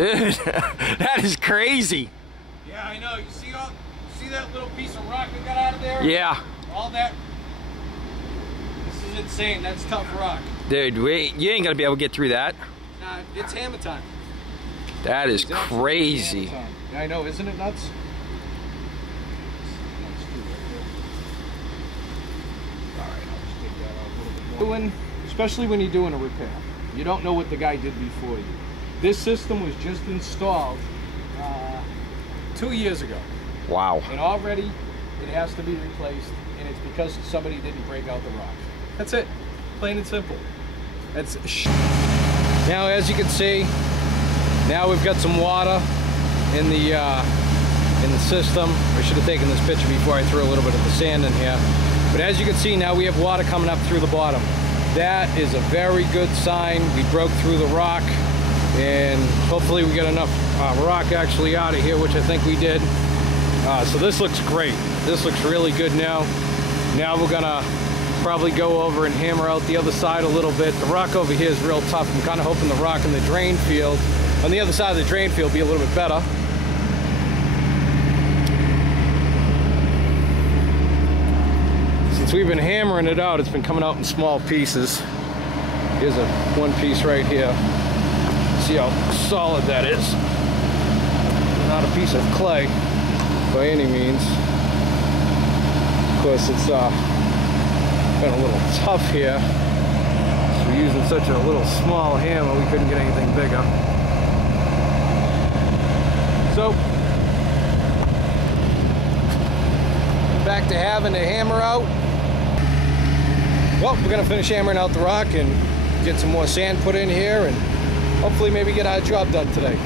Dude, that is crazy. Yeah, I know. You see that little piece of rock we got out of there? Yeah. All that. This is insane. That's tough rock. Dude, you ain't gonna be able to get through that. Nah, it's hammer time. That is crazy. Yeah, I know. Isn't it nuts? Especially when you're doing a repair. You don't know what the guy did before you. This system was just installed 2 years ago. Wow. And already it has to be replaced, and it's because somebody didn't break out the rock. That's it. Plain and simple. That's now, as you can see, now we've got some water in the system. I should have taken this picture before I threw a little bit of the sand in here. But as you can see, now we have water coming up through the bottom. That is a very good sign. We broke through the rock, and hopefully we got enough rock actually out of here, which I think we did. So this looks great. This looks really good now. Now we're gonna probably go over and hammer out the other side a little bit. The rock over here is real tough. I'm kind of hoping the rock in the drain field, on the other side of the drain field, be a little bit better. Since we've been hammering it out, it's been coming out in small pieces. Here's one piece right here. See how solid that is. Not a piece of clay by any means. Of course, it's been a little tough here. So we're using such a little small hammer, we couldn't get anything bigger. So, back to having to hammer out. Well, we're gonna finish hammering out the rock and get some more sand put in here, and hopefully maybe get our job done today.